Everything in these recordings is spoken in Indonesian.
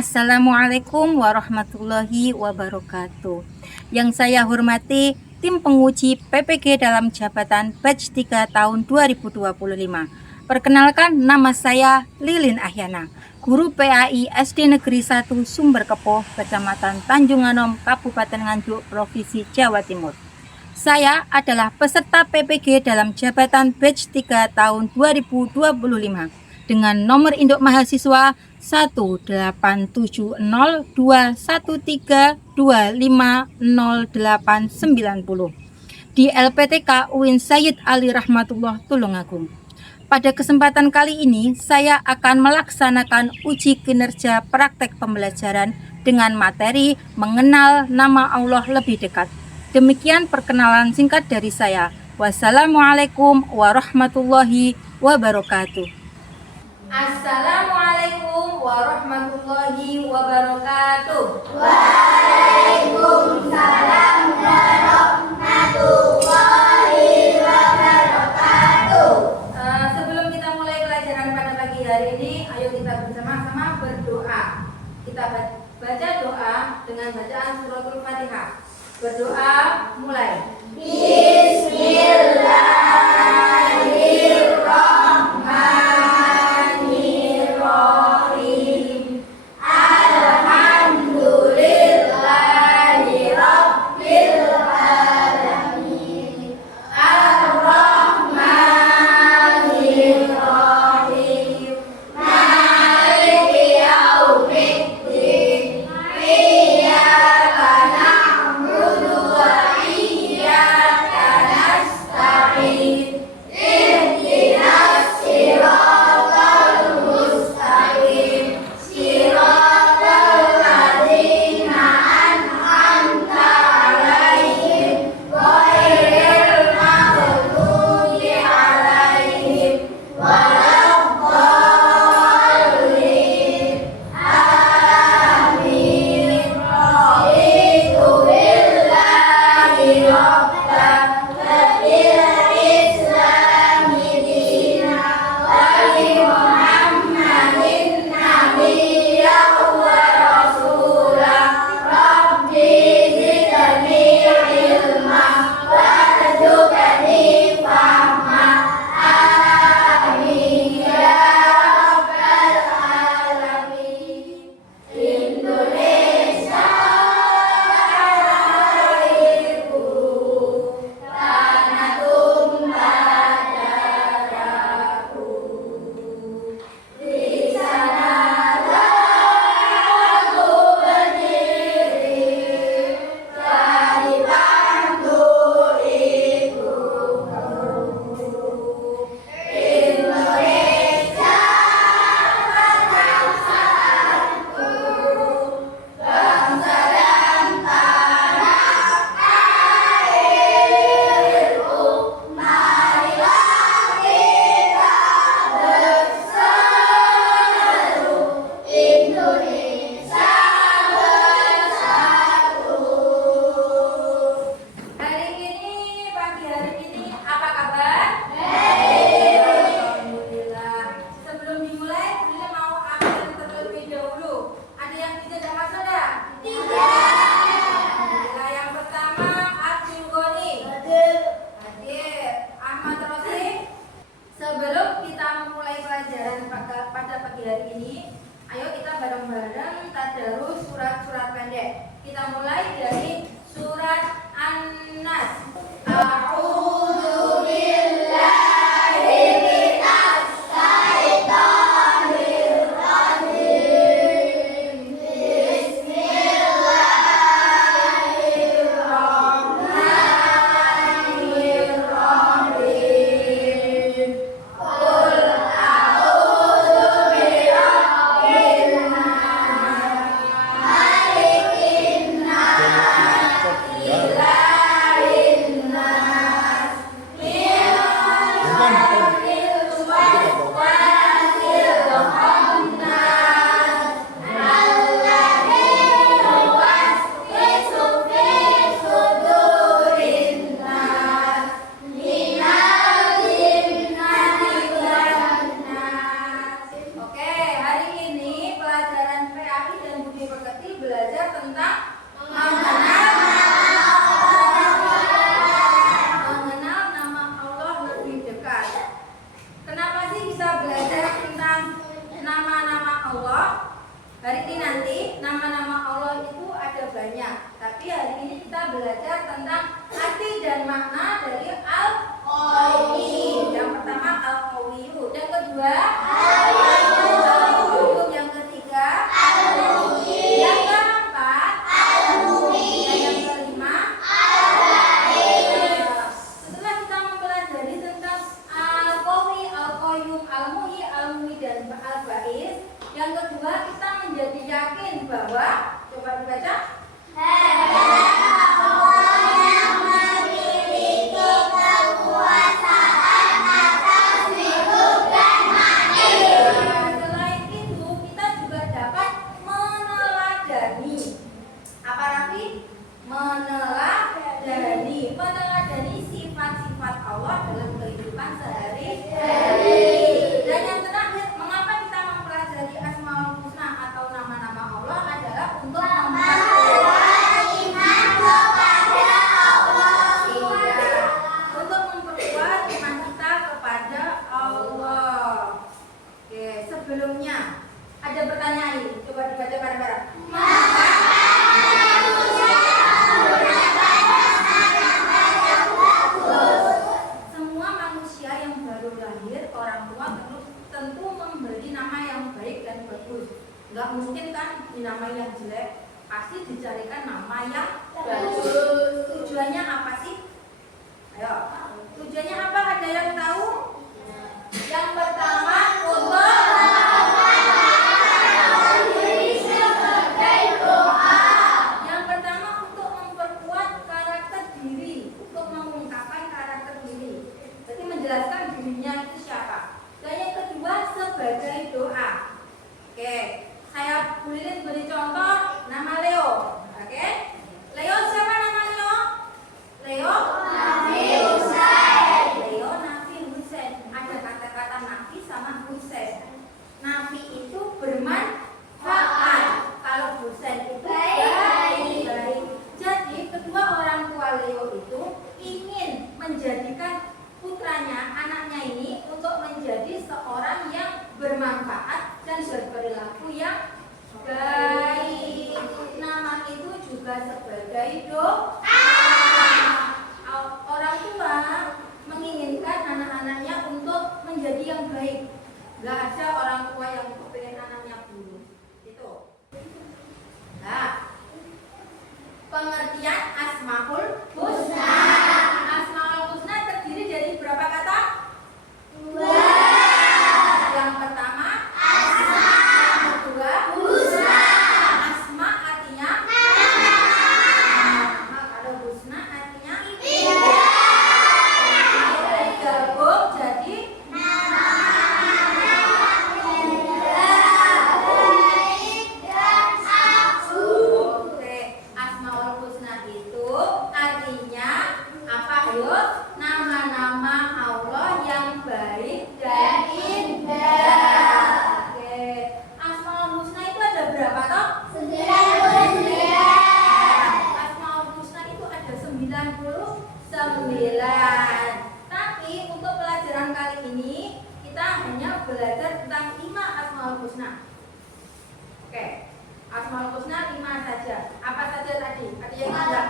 Assalamualaikum warahmatullahi wabarakatuh. Yang saya hormati tim penguji PPG dalam jabatan batch 3 tahun 2025. Perkenalkan, nama saya Lilin Ahyana, guru PAI SD Negeri 1 Sumberkepo, Kecamatan Tanjung Anom, Kabupaten Nganjuk, Provinsi Jawa Timur. Saya adalah peserta PPG dalam jabatan batch 3 tahun 2025 dengan nomor induk mahasiswa 1870213250890 di LPTK UIN Sayyid Ali Rahmatullah Tulungagung. Pada kesempatan kali ini, saya akan melaksanakan uji kinerja praktek pembelajaran dengan materi mengenal nama Allah lebih dekat. Demikian perkenalan singkat dari saya. Wassalamualaikum warahmatullahi wabarakatuh. Assalamualaikum warahmatullahi wabarakatuh. Waalaikumsalam warahmatullahi wabarakatuh. Sebelum kita mulai pelajaran pada pagi hari ini, ayo kita bersama-sama berdoa. Kita baca doa dengan bacaan suratul Fatihah. Berdoa mulai. Bismillahirrahmanirrahim. Alhamdulillahirabbil alamin. Ar-Rahmanir-Rahim. Maliki yaumiddin. Iyyaka na'budu wa iyyaka nasta'in. Ihdinas siratal mustaqim. Siratal ladzina an'amta 'alaihim ghairil maghdubi 'alaihim waladdallin. Amin. Raditu billahi rabban wa bil islami dinan wa bi Muhammadin nabiyyan wa rasulan. Rabbi zidni ilma warzuqni fahma. Amin ya rabbal alamin. Indonesia airku, tanah tumpah darahku. Di sanalah aku berdiri, jadi bantu ibuku. Indonesia bangsaku, bangsa dan tanah airku. Marilah kita berseru, Indonesia bersatu. Pagi hari ini apa kabar? Baik. Alhamdulillah. Sebelum dimulai, kita mau absen terlebih dahulu. Ada yang tidak masuk dah? Alhamdulillah. Yang pertama Abdul Ghani. Hadir. Ahmad Rosi. Sebelum kita memulai pelajaran pada pagi hari ini, ayo kita bareng-bareng tadarus surat-surat pendek. Kita mulai dari surat An-Nas. A'udzu billahi minas syaitonir rajim. Bismillahirrahmanirrahim. Qul a'udzu birabbin nas, malikin nas, Allah. Hari ini nanti nama-nama Allah itu ada banyak. Tapi hari ini kita belajar tentang arti dan makna dari Al-Qawi. Yang pertama Al-Qawiyu, yang kedua Al-Qayyum, yang ketiga Al-Muhyi, yang keempat Al-Mughni, dan yang kelima Al-Ghani. Setelah kita mempelajari tentang Al-Qawi, Al-Qayyum, Al-Muhyi, Al-Mughni, dan Al-Ba'is, yang kedua kita menjadi yakin bahwa, coba dibaca, selain itu kita juga dapat meneladani. Apa Raffi? Meneladani sifat-sifat Allah dalam kehidupan sehari-hari. Dan yang terakhir, mengapa kita mempelajari Asmaul Husna atau nama-nama Allah adalah untuk memperkuat iman kepada Allah. Iya, untuk memperkuat iman kita kepada Allah. Oke, sebelumnya ada pertanyaan ini, coba dibaca bareng-bareng. Semua manusia yang baru lahir, orang tua tentu memberi nama yang baik dan bagus. Nggak mungkin kan dinamai yang jelek, pasti dicarikan nama yang bagus. Tujuannya apa sih? Ayo, tujuannya apa? Ada yang tahu? Yang pertama untuk yang pertama untuk memperkuat karakter diri, untuk mengungkapkan karakter diri. Jadi menjelaskan dirinya itu siapa. Dan yang kedua sebagai doa. Oke, saya Bu Lilin beri contoh nama Leo. Oke, Leo siapa nama Leo? Leo Nafi Husain. Leo Nafi Husain. Ada kata-kata Nafi sama Husain. Nafi itu bermanfaat. Kalau Husain itu baik. Jadi kedua orang tua Leo itu ingin menjadikan putranya, anaknya ini untuk menjadi seorang yang bermanfaat dan berperilaku yang baik. Nama itu juga sebagai doa. Orang tua menginginkan anak-anaknya untuk menjadi yang baik. Gak ada orang tua yang pengen anaknya buruk. Itu. Nah, pengertian Asmaul Husna. Asmaul Husna terdiri dari berapa kata? Dua. Yang pertama Asma, yang kedua Husna. Asma artinya nama. Kalau Husna artinya indah. Gabung jadi nama. Oke, Asmaul Husna itu artinya apa? Ayo, nama-nama Allah yang baik dan indah. Oke, Asmaul Husna itu ada berapa toh? 99. Asmaul Husna itu ada 99. Tapi untuk pelajaran kali ini kita hanya belajar tentang 5 Asmaul Husna. Oke, Asmaul Husna 5 saja. Apa saja tadi? Ada yang ingat?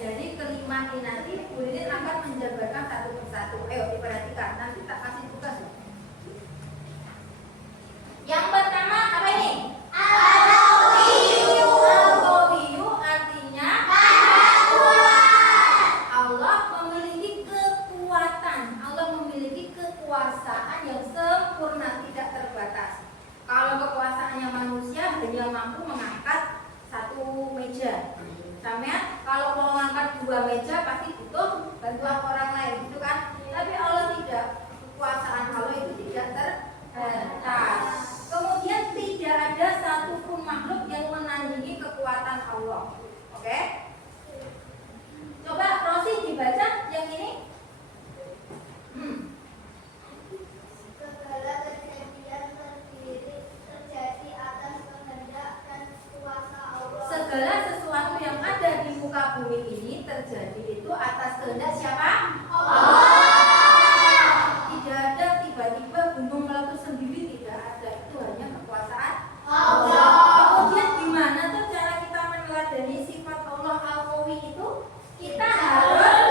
Jadi kelima ini nanti Bu Lilin akan menjabarkan satu persatu. Ayo diperhatikan, nanti tak kasih tugas. Yang pertama apa ini? Al-Qawiyu artinya Allah memiliki kekuatan. Allah memiliki kekuasaan yang sempurna, tidak terbatas. Kalau kekuasaannya manusia hanya mampu mengangkat satu meja. Sampai kalau mau mengangkat 2 meja pasti butuh bantuan orang lain, gitu kan? Tapi Allah tidak. Kekuasaan Allah itu tidak terbatas. Kemudian tidak ada satupun makhluk yang menandingi kekuatan Allah. Oke? Coba Rosi dibaca yang ini. Segala kejadian terjadi atas kehendak dan kuasa Allah. Segala sesuatu sesuatu yang ada di muka bumi ini terjadi itu atas kehendak siapa? Tidak ada tiba-tiba gunung meletus sendiri, tidak ada. Itu hanya kekuasaan Allah. Kemudian gimana tuh cara kita meneladani sifat Allah Al-Qawi itu? Kita harus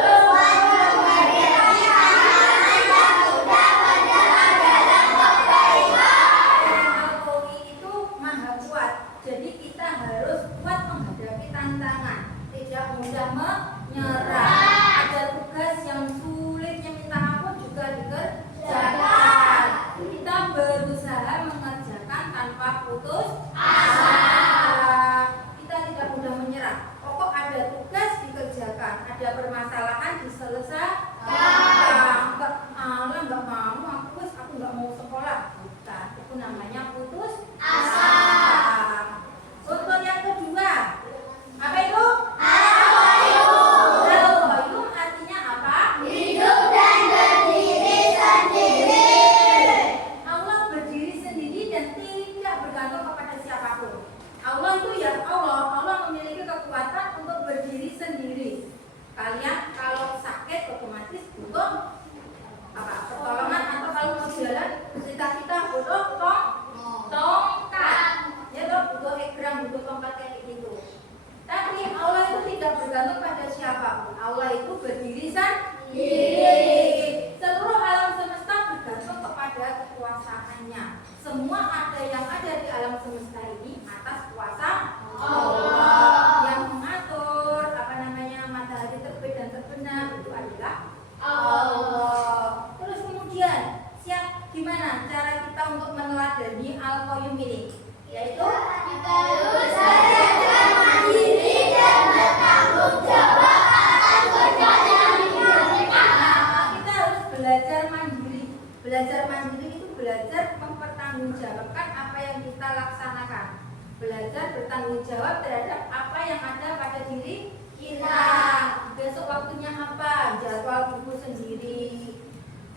Al-Qawi itu maha kuat. Jadi kita harus kuat menghadapi tantangan, tidak mudah menyerah. Ada tugas yang sulit yang minta ampun juga dikerjakan. Kita berusaha mengerjakan tanpa putus asa. Kita tidak mudah menyerah. Pokok ada tugas dikerjakan, ada permasalahan diselesaikan. Enggak mau, aku nggak mau sekolah. Bukan, itu namanya putus asa. Contoh yang kedua, apa itu? Al-Qayyum artinya apa? Hidup dan berdiri sendiri. Allah berdiri sendiri dan tidak bergantung kepada siapapun. Allah itu ya Allah memiliki kekuatan untuk berdiri sendiri. Kalian kalau sakit otomatis butuh apa? Pertolongan, atau kalau mau jalan kita butuh tongkat. Ya toh, butuh egrang, butuh tongkat kayak gitu. Tapi Allah itu tidak bergantung pada siapapun. Allah itu berdiri sendiri. Seluruh alam semesta bergantung kepada kekuasaannya. Semua yang ada di alam semesta ini atas kuasa Allah. Yang mengatur matahari terbit dan terbenam itu adalah Allah. Terus kemudian gimana cara kita untuk meneladani Al-Qayyum ini? Yaitu Kita harus belajar mandiri dan bertanggung jawab atas kerja yang diberikan. Kita harus belajar mandiri. Belajar mandiri itu belajar mempertanggungjawabkan apa yang kita laksanakan. Belajar bertanggung jawab terhadap apa yang ada pada diri kita. Besok waktunya apa? Jadwal buku sendiri.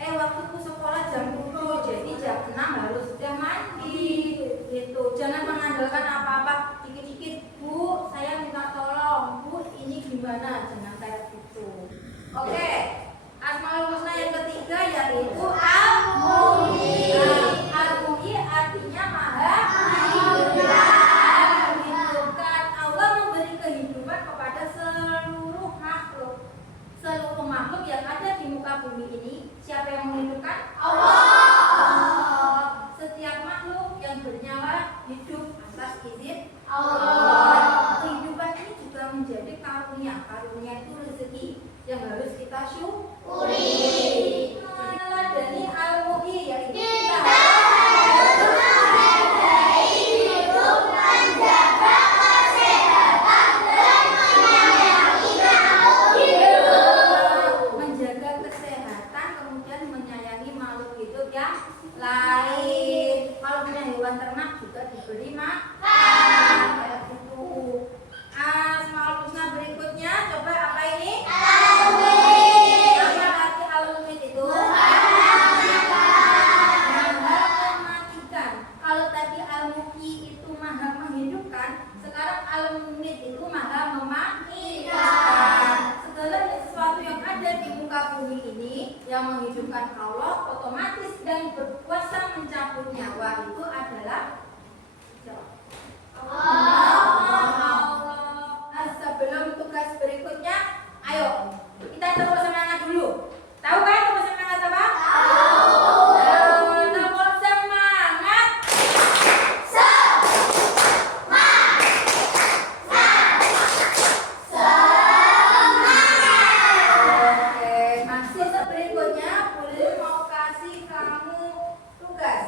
Waktuku sekolah jam 7, jadi jam 6 harus sudah mandi. Gitu. Jangan mengandalkan apa-apa dikit-dikit. Bu, saya minta tolong. Bu, ini gimana? Jangan kayak gitu. Oke. Asmaul Husna yang ketiga yaitu Al-Muhyi. Al-Muhyi artinya maha menghidupkan. Allah memberi kehidupan kepada seluruh makhluk. Seluruh makhluk yang ada di muka bumi ini, siapa yang menghidupkan? Allah. Setiap makhluk yang bernyawa hidup atas izin Allah. Kehidupan ini juga menjadi karunia. Karunia itu rezeki yang harus kita syukuri. Meneladani Al-Muhyi yaitu kita harus menghargai hidup, menjaga kesehatan, dan menyayangi makhluk hidup. menjaga kesehatan, kemudian menyayangi makhluk hidup yang lain. Kalau punya hewan ternak juga diberi makan kayak gitu. Asmaul Husna berikutnya, coba apa ini? Apa arti Al-Mumit itu? Maha mematikan. Kalau tadi Al-Muhyi itu maha menghidupkan, sekarang Al-Mumit itu maha mematikan. Segala sesuatu yang ada di muka bumi ini yang menghidupkan Allah, otomatis dan berkuasa mencabut nyawa itu adalah Allah. Nah, sebelum tugas berikutnya, ayo kita tepuk semangat dulu. Tahu kan tepuk semangat apa? Tahu. Tepuk semangat. Oke, masih berikutnya boleh mau kasih kamu tugas.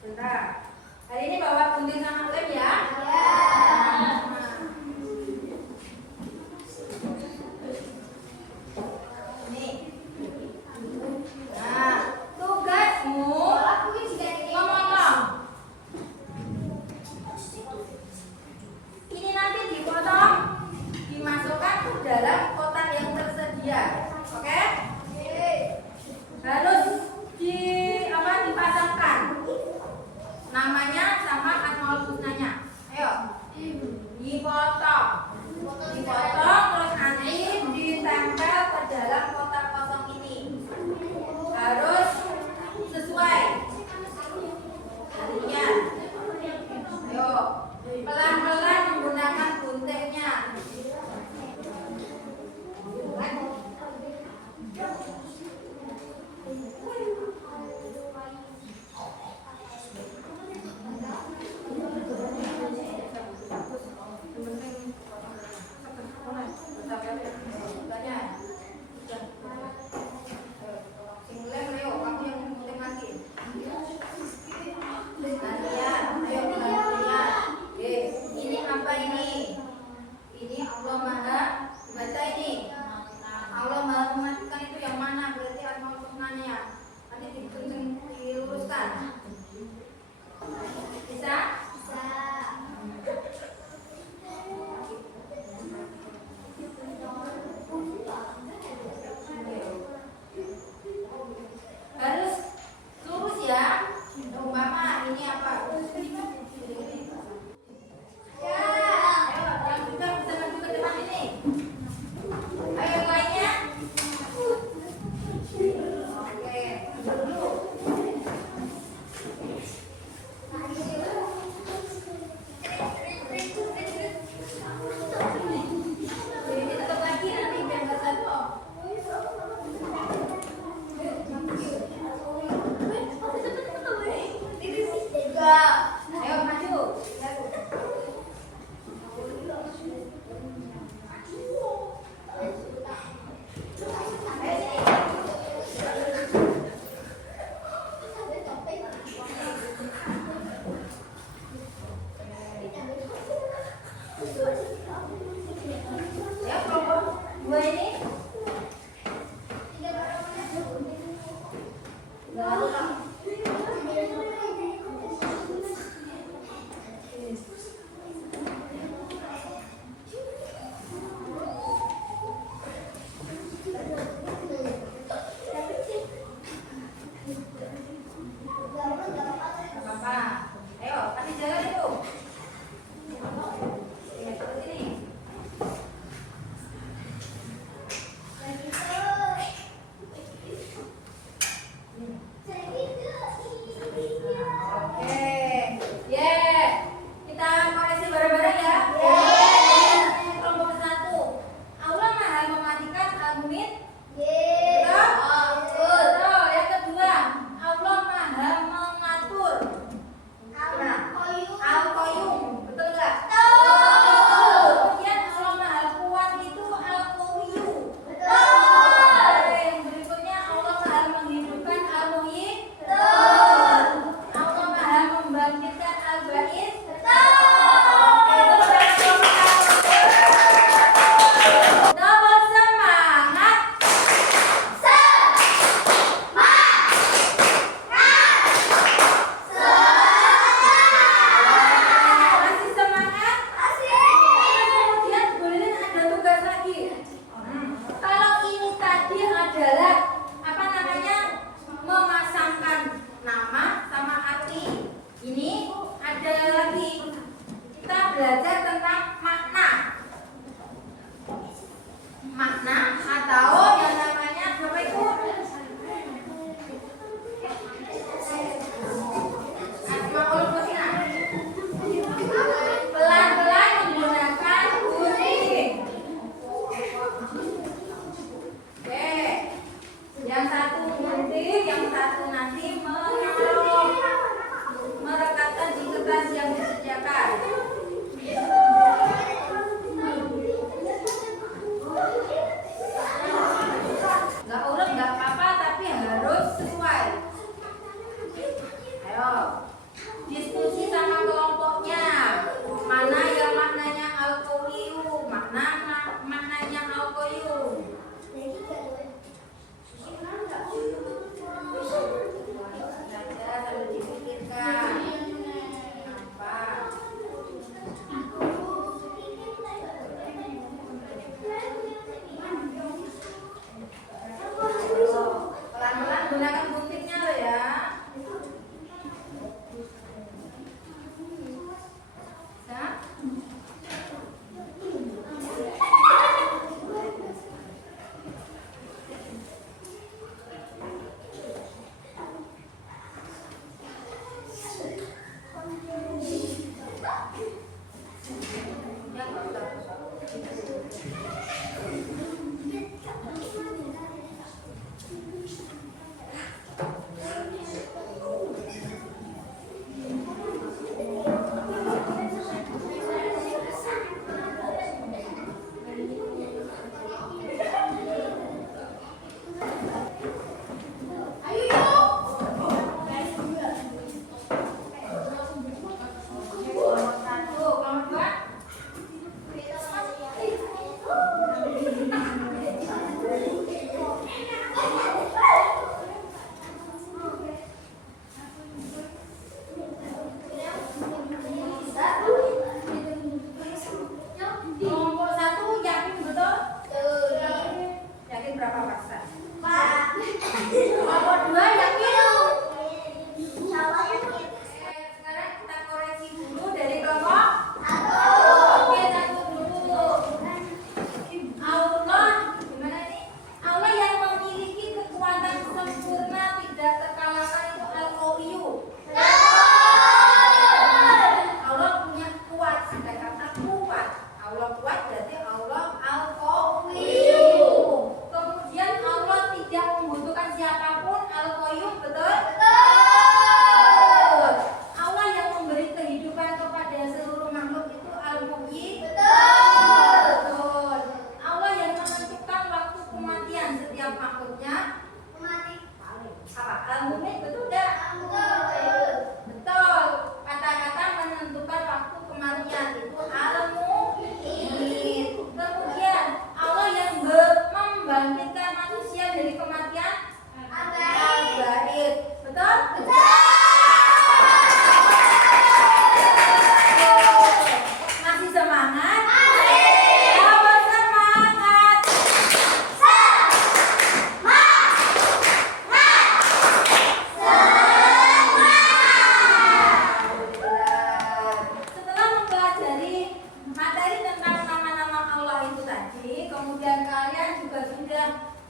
Bentar. Hari ini bawa gunting sama lem ya. dipotong terus nanti ditempel ke dalam kotak kosong ini. Harus sesuai. Artinya, ayo pelan-pelan menggunakan guntingnya. Ini apa ini? Ini Allah Maha, baca ini. Allah Maha mematikan itu yang mana? Berarti asmaul husnanya. Nanti diluruskan. Bisa? Harus lurus ya. Umpama ini apa? Ya, ayo yang sudah bisa maju ke depan ini. Ayo yang lainnya. Oke, dulu. Ini tetap lagi nanti biar nggak jatuh. Ayo maju. Ya, kelompok dua ini. Apa? Ayo, kasih jalan itu. Terus ini.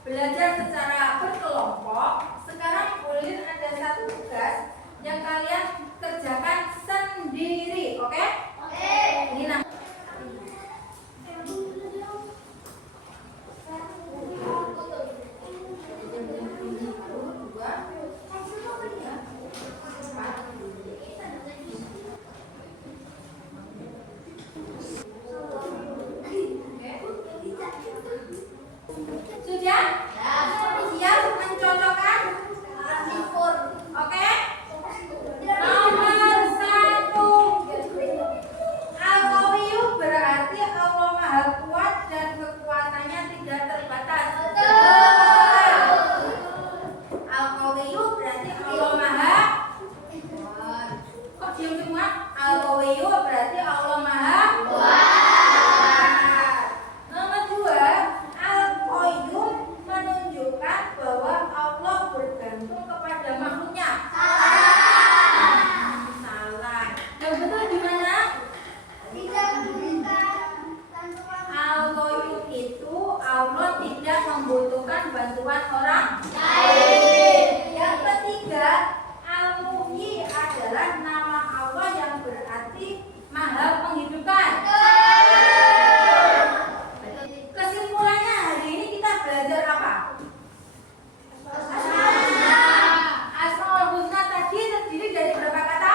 belajar secara berkelompok. Sekarang boleh ada satu tugas yang kalian kerjakan sendiri, oke? Oke. Ini namanya sudah? Siap mencocokkan? Oke? Nomor 1. Al-Qawiyu berarti Allah Maha Kuat dan kekuatannya tidak terbatas. Al-Qawiyu berarti Allah Maha. Kok diam semua? Al-Qawiyu berarti Allah Maha kuat. Nomor 2, Al-Qayyum menunjukkan bahwa Allah bergantung kepada makhluknya. Salah. Yang betul di mana? Al-Qayyum itu Allah tidak membutuhkan bantuan orang lain. Yang ketiga, Al-Muhyi adalah nama Allah yang berarti Maha menghidupkan. Kesimpulannya hari ini kita belajar apa? Asmaul Husna tadi terdiri dari berapa kata?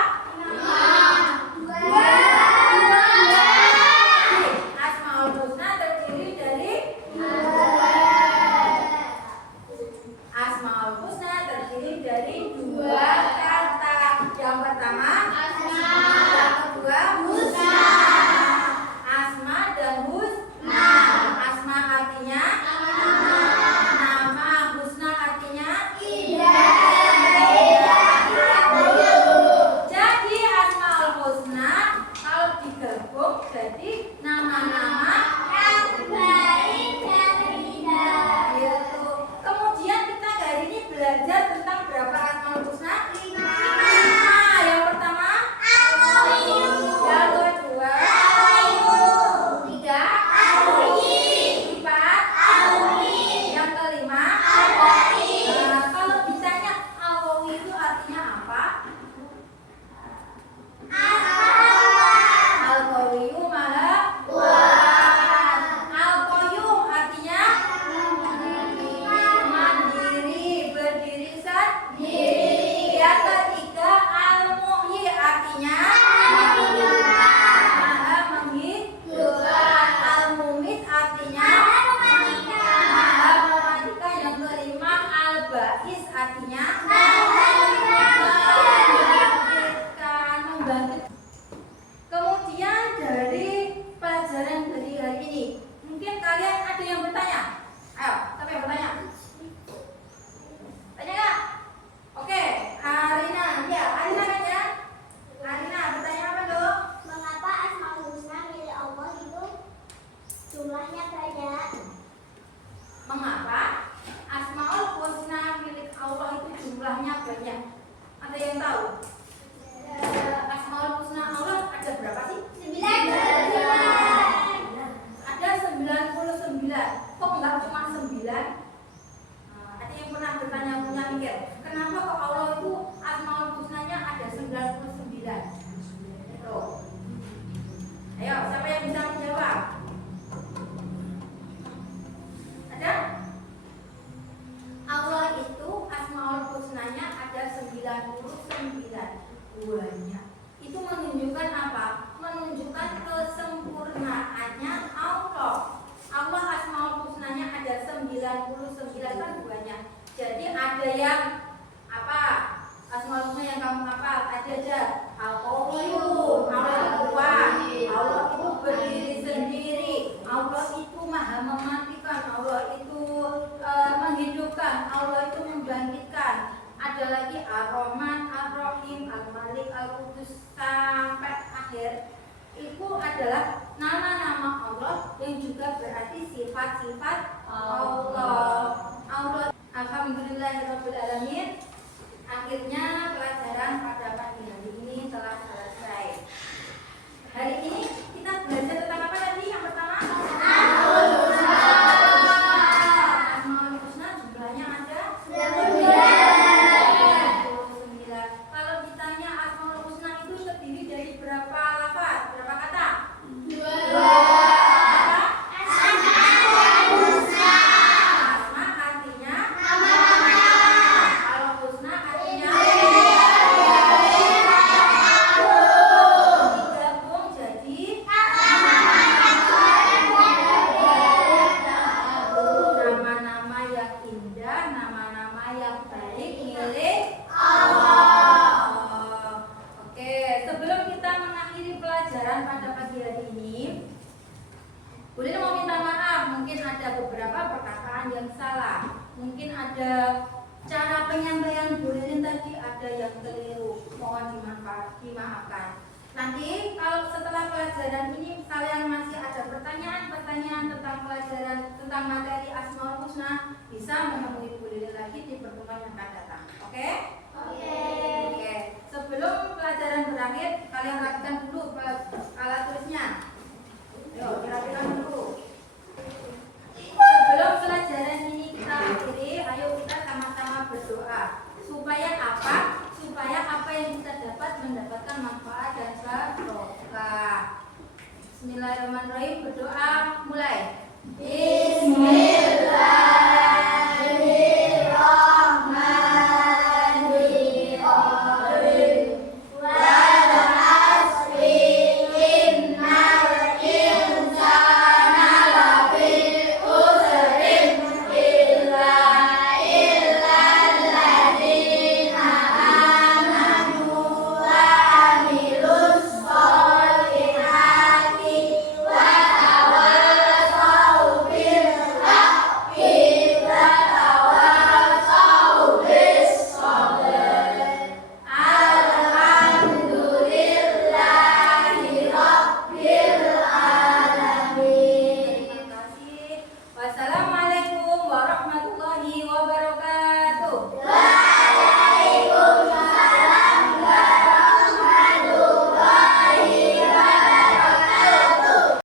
Asmaul Husna terdiri dari Asmaul Husna terdiri dari 2 kata. Yang pertama yang kedua Husna. Asma dan Husna. Asma artinya nama, Husna artinya jadi Asmaul Husna kalau digabung jadi nama-nama gitu. Kemudian kita hari ini belajar tentang berapa Asmaul Husna? 5. Yang pertama yang kedua 3 4 yang kelima Nah, kalau ditanya Al-Qawi itu artinya apa? Al-Qawiyu Maha kuat. Al-Qayyum artinya mandiri, berdiri sendiri. Yang ketiga Al-Muhyi artinya Maha menghidupkan. Al-Mumit artinya Maha mematikan. Yang kelima Al-Ba'is artinya membangkitkan. Kemudian dari pelajaran dari hari ini, mungkin kalian ada yang bertanya. Ayo, siapa yang bertanya? Tanya nggak? Oke, Arina. Ya, Arina kan ya? Arina, bertanya apa tuh? Mengapa Asmaul Husna milik Allah itu jumlahnya banyak? Mengapa Asmaul Husna milik Allah itu jumlahnya banyak? Ada yang tahu? Asmaul Husna Allah ada berapa sih? 9. Ada 99. Kok enggak cuma 9? Ada yang pernah bertanya, punya mikir, kenapa kok Allah itu Asmaul Husnanya ada 99? Tuh. Ayo, siapa yang bisa menjawab? Ada? Allah itu Asmaul Husnanya ada 99. Banyak. Itu menunjukkan apa? Menunjukkan kesempurnaannya Allah. Allah Asmaul Husnanya ada 99 kan banyak. Jadi ada yang apa? Asmaul Husna yang kamu hafal ada Al-Qawiyu, Allah itu kuat, Allah itu berdiri sendiri, Allah itu Maha mematikan, Allah itu menghidupkan, Allah itu membangkitkan. Ada lagi Ar-Rahman, Ar-Rahim, Al-Malik, Al-Qudus sampai akhir. Itu adalah nama-nama Allah yang juga berarti sifat-sifat Allah. Alhamdulillahirabbil alamin. Akhirnya pelajaran pada pagi hari ini telah selesai. Hari ini kita belajar tentang apa tadi? Yang pertama Asmaul Husna ada beberapa perkataan yang salah. Mungkin ada cara penyampaian Bu Ririn tadi ada yang keliru. Mohon dimaafkan. Nanti kalau setelah pelajaran ini kalian masih ada pertanyaan-pertanyaan